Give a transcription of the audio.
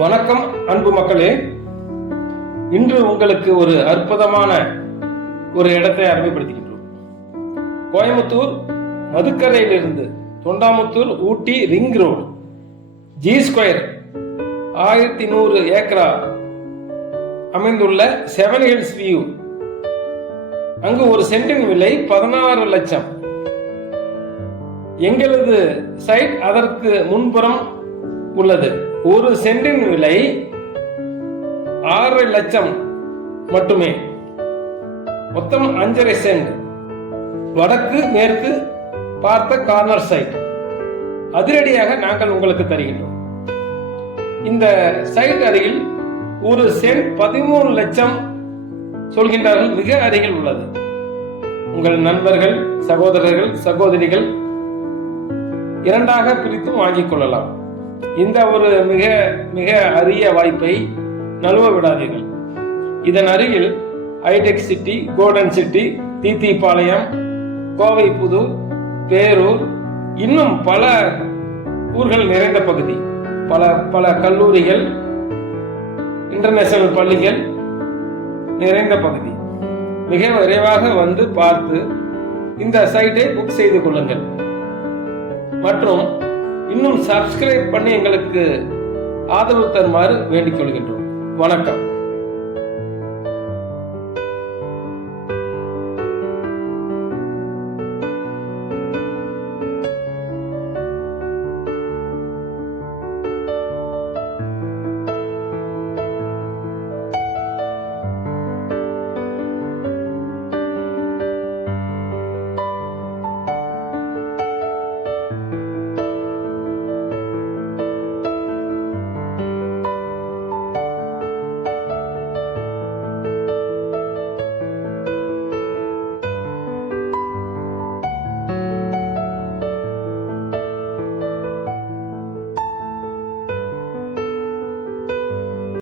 வணக்கம் அன்பு மக்களே. இன்று உங்களுக்கு ஒரு அற்புதமான ஒரு இடத்தை அறிமுகப்படுத்துகின்றோம். கோயம்புத்தூர் மதுக்கரையிலிருந்து தொண்டாமுத்தூர் ஊட்டி ரிங் ரோடு G² 1100 ஏக்கரா அமைந்துள்ள 7 ஹில்ஸ் வியூ. அங்கு ஒரு சென்டின் விலை 16 லட்சம். எங்களது சைட் அதற்கு முன்புறம் உள்ளது. ஒரு சென்டின் விலை 6 லட்சம் மட்டுமே. மொத்தம் 5.5 சென்ட். வடக்கு மேற்கு பார்த்த கார்னர் சைட் அதிரடியாக நாங்கள் உங்களுக்கு தருகின்றோம். இந்த சைட் அருகில் ஒரு சென்ட் 13 லட்சம் சொல்கின்றார்கள். மிக அருகில் உள்ளது. உங்கள் நண்பர்கள், சகோதரர்கள், சகோதரிகள் இரண்டாக பிரித்தும் வாங்கிக் கொள்ளலாம். இந்த ஒரு மிக மிக அரிய வாய்ப்பை நழுவ விடாதீர்கள். இதன் அருகில் hi-tech city, golden city, Theethipalayam, Kovai Pudur, Perur, இன்னும் பல ஊர்கள் நிறைந்த பகுதி, பல பல கல்லூரிகள், இன்டர்நேஷனல் பள்ளிகள் நிறைந்த பகுதி. மிக விரைவாக வந்து பார்த்து இந்த சைட்டை புக் செய்து கொள்ளுங்கள். மற்றும் இன்னும் சப்ஸ்கிரைப் பண்ணி எங்களுக்கு ஆதரவு தருமாறு வேண்டிக் கொள்கின்றோம். வணக்கம்.